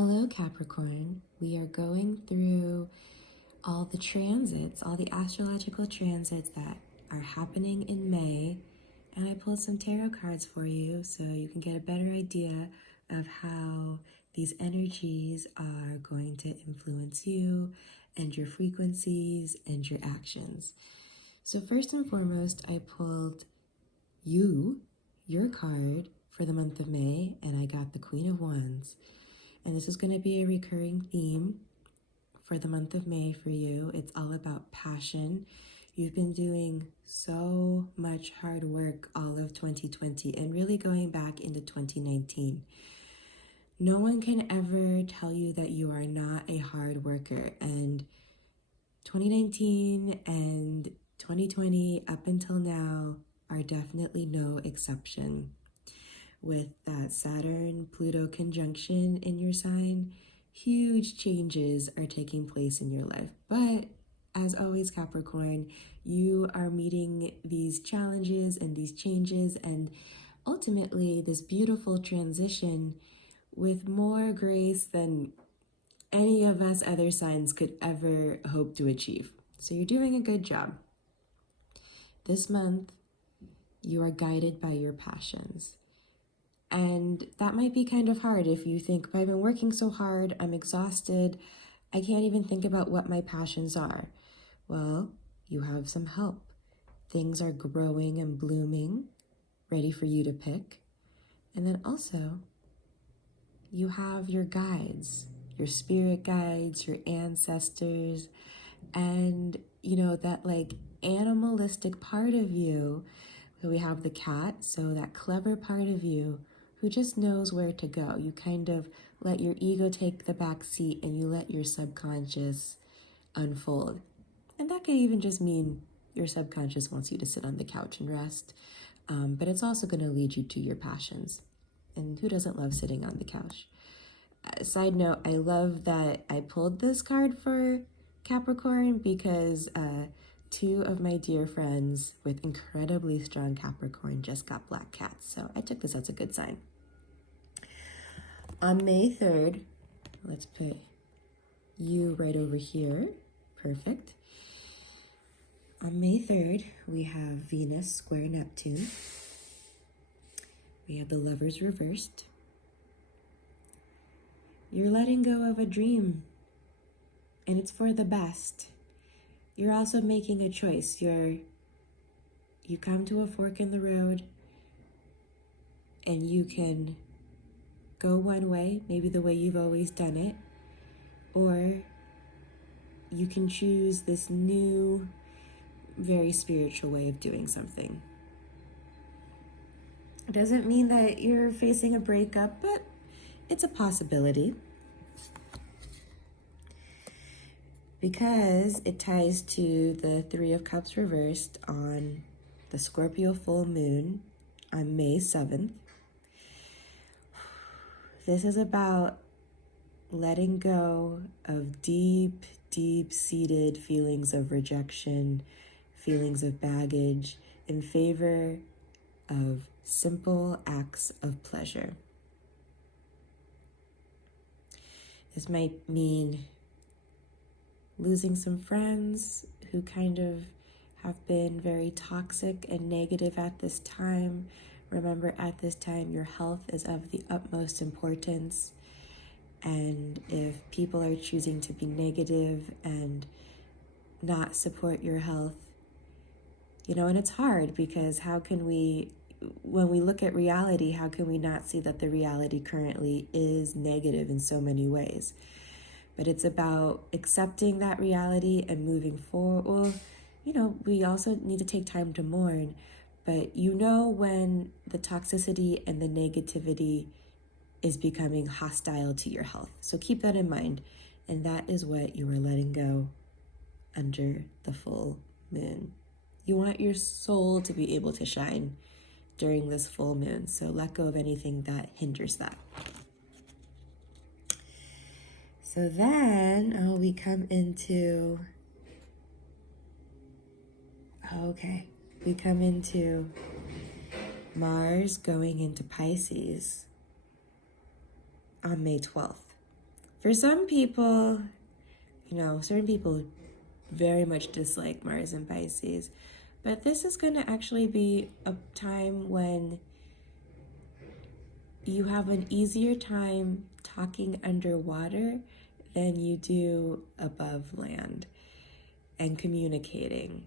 Hello, Capricorn. We are going through all the transits, all the astrological transits that are happening in May. And I pulled some tarot cards for you so you can get a better idea of how these energies are going to influence you and your frequencies and your actions. So first and foremost, I pulled your card for the month of May, and I got the Queen of Wands. And this is going to be a recurring theme for the month of May for you. It's all about passion. You've been doing so much hard work all of 2020 and really going back into 2019. No one can ever tell you that you are not a hard worker. And 2019 and 2020 up until now are definitely no exception. With that Saturn-Pluto conjunction in your sign, huge changes are taking place in your life. But as always, Capricorn, you are meeting these challenges and these changes and ultimately this beautiful transition with more grace than any of us other signs could ever hope to achieve. So you're doing a good job. This month, you are guided by your passions. And that might be kind of hard if you think, I've been working so hard, I'm exhausted, I can't even think about what my passions are. Well, you have some help. Things are growing and blooming, ready for you to pick. And then also, you have your guides, your spirit guides, your ancestors, and that like animalistic part of you. We have the cat, so that clever part of you who just knows where to go. You kind of let your ego take the back seat and you let your subconscious unfold. And that could even just mean your subconscious wants you to sit on the couch and rest. But it's also going to lead you to your passions. And who doesn't love sitting on the couch? Side note, I love that I pulled this card for Capricorn because two of my dear friends with incredibly strong Capricorn just got black cats. So I took this as a good sign. On May 3rd, let's put you right over here. Perfect. On May 3rd, we have Venus square Neptune. We have the Lovers reversed. You're letting go of a dream, and it's for the best. You're also making a choice. You come to a fork in the road and you can go one way, maybe the way you've always done it, or you can choose this new, very spiritual way of doing something. It doesn't mean that you're facing a breakup, but it's a possibility. Because it ties to the Three of Cups reversed on the Scorpio full moon on May 7th. This is about letting go of deep, deep-seated feelings of rejection, feelings of baggage, in favor of simple acts of pleasure. This might mean losing some friends who kind of have been very toxic and negative at this time. Remember, at this time, your health is of the utmost importance. And if people are choosing to be negative and not support your health, and it's hard because when we look at reality, how can we not see that the reality currently is negative in so many ways? But it's about accepting that reality and moving forward. Well, we also need to take time to mourn, but when the toxicity and the negativity is becoming hostile to your health. So keep that in mind. And that is what you are letting go under the full moon. You want your soul to be able to shine during this full moon. So let go of anything that hinders that. So then, we come into Mars going into Pisces on May 12th. For some people, certain people very much dislike Mars and Pisces, but this is going to actually be a time when you have an easier time talking underwater than you do above land and communicating.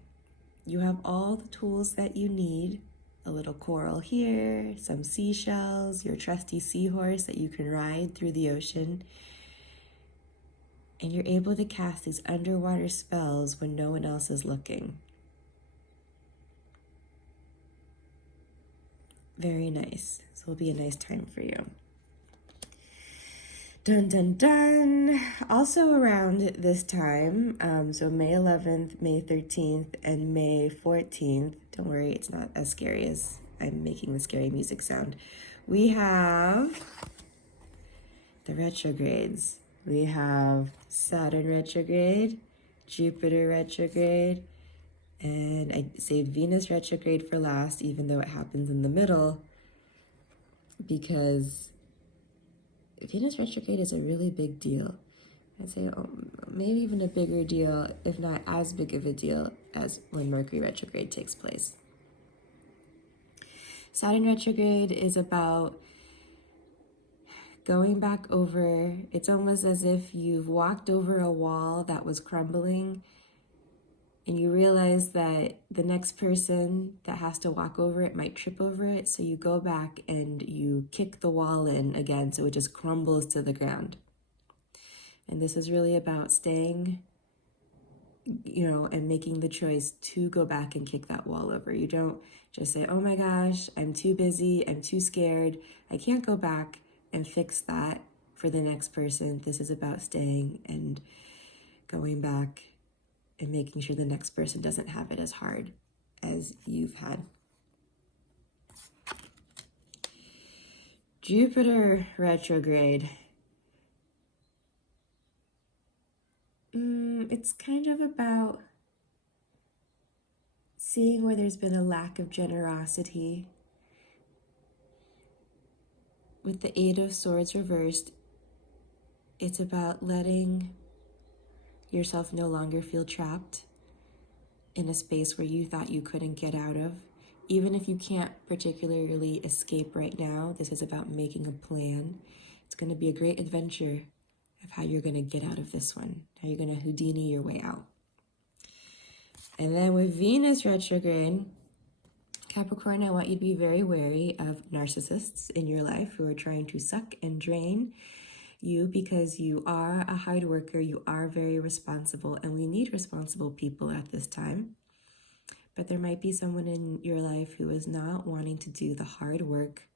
You have all the tools that you need, a little coral here, some seashells, your trusty seahorse that you can ride through the ocean, and you're able to cast these underwater spells when no one else is looking. Very nice. So it'll be a nice time for you. Dun dun dun. Also around this time, so May 11th, May 13th, and May 14th. Don't worry, it's not as scary as I'm making the scary music sound. We have the retrogrades. We have Saturn retrograde, Jupiter retrograde, and I saved Venus retrograde for last, even though it happens in the middle, because Venus retrograde is a really big deal. I'd say maybe even a bigger deal, if not as big of a deal as when Mercury retrograde takes place. Saturn retrograde is about going back over. It's almost as if you've walked over a wall that was crumbling and you realize that the next person that has to walk over it might trip over it. So you go back and you kick the wall in again so it just crumbles to the ground. And this is really about staying, and making the choice to go back and kick that wall over. You don't just say, oh my gosh, I'm too busy, I'm too scared, I can't go back and fix that for the next person. This is about staying and going back and making sure the next person doesn't have it as hard as you've had. Jupiter retrograde. It's kind of about seeing where there's been a lack of generosity. With the Eight of Swords reversed, it's about letting yourself no longer feel trapped in a space where you thought you couldn't get out of. Even if you can't particularly escape right now, this is about making a plan. It's going to be a great adventure of how you're going to get out of this one, how you're going to Houdini your way out. And then with Venus retrograde, Capricorn, I want you to be very wary of narcissists in your life who are trying to suck and drain you, because you are a hard worker, you are very responsible, and we need responsible people at this time. But there might be someone in your life who is not wanting to do the hard work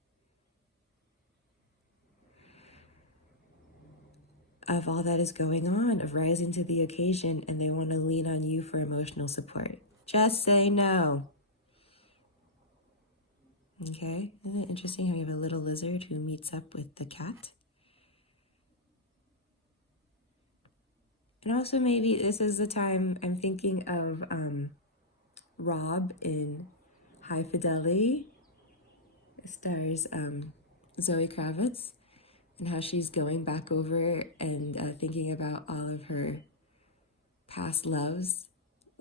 of all that is going on, of rising to the occasion, and they want to lean on you for emotional support. Just say no. Okay, isn't it interesting how you have a little lizard who meets up with the cat? And also maybe this is the time I'm thinking of Rob in High Fidelity. It stars Zoe Kravitz, and how she's going back over and thinking about all of her past loves.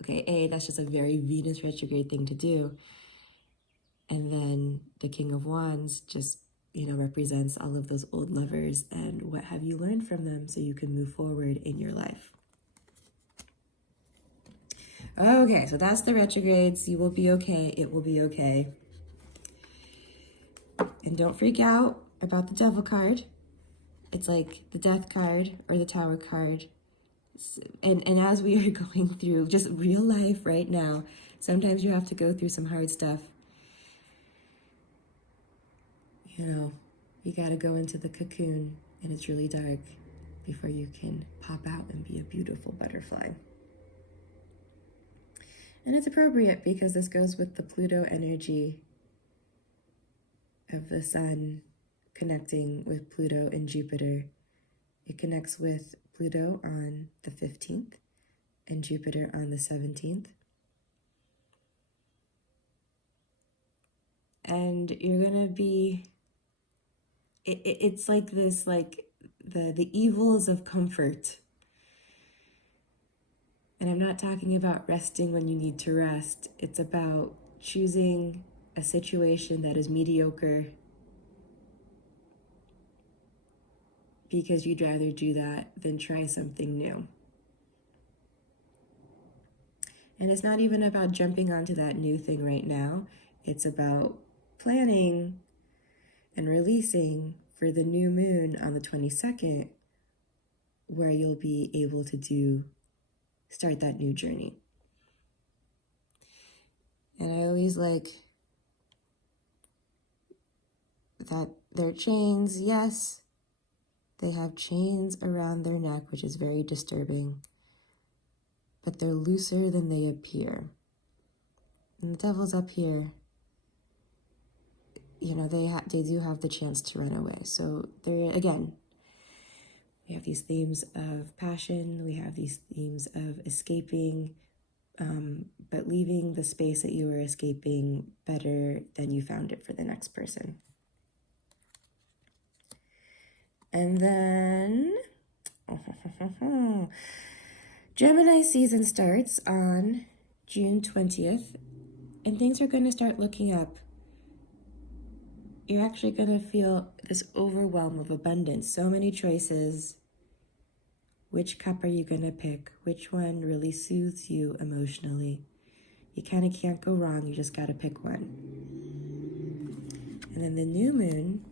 Okay, that's just a very Venus retrograde thing to do. And then the King of Wands just, represents all of those old lovers and what have you learned from them so you can move forward in your life. Okay, so that's the retrogrades. You will be okay. It will be okay. And don't freak out about the Devil card. It's like the Death card or the Tower card. And as we are going through just real life right now, sometimes you have to go through some hard stuff. You got to go into the cocoon and it's really dark before you can pop out and be a beautiful butterfly. And it's appropriate because this goes with the Pluto energy of the Sun connecting with Pluto and Jupiter. It connects with Pluto on the 15th and Jupiter on the 17th. And you're going to be, it's like this, the evils of comfort. And I'm not talking about resting when you need to rest. It's about choosing a situation that is mediocre because you'd rather do that than try something new. And it's not even about jumping onto that new thing right now. It's about planning and releasing for the new moon on the 22nd, where you'll be able to start that new journey. And I always like that their chains, yes, they have chains around their neck, which is very disturbing, but they're looser than they appear. And the devil's up here. You know, they do have the chance to run away. So there, again, we have these themes of passion, we have these themes of escaping, but leaving the space that you were escaping better than you found it for the next person. And then Gemini season starts on June 20th, and things are going to start looking up. You're actually going to feel this overwhelm of abundance. So many choices. Which cup are you going to pick? Which one really soothes you emotionally? You kind of can't go wrong. You just got to pick one. And then the new moon,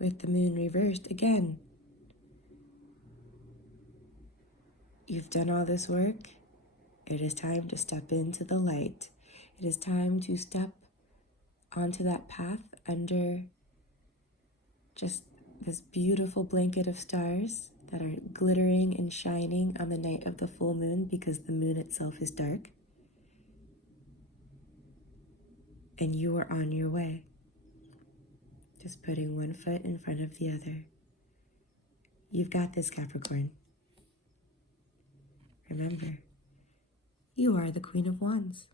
with the moon reversed, again, you've done all this work. It is time to step into the light. It is time to step onto that path under just this beautiful blanket of stars that are glittering and shining on the night of the full moon because the moon itself is dark. And you are on your way. Just putting one foot in front of the other. You've got this, Capricorn. Remember, you are the Queen of Wands.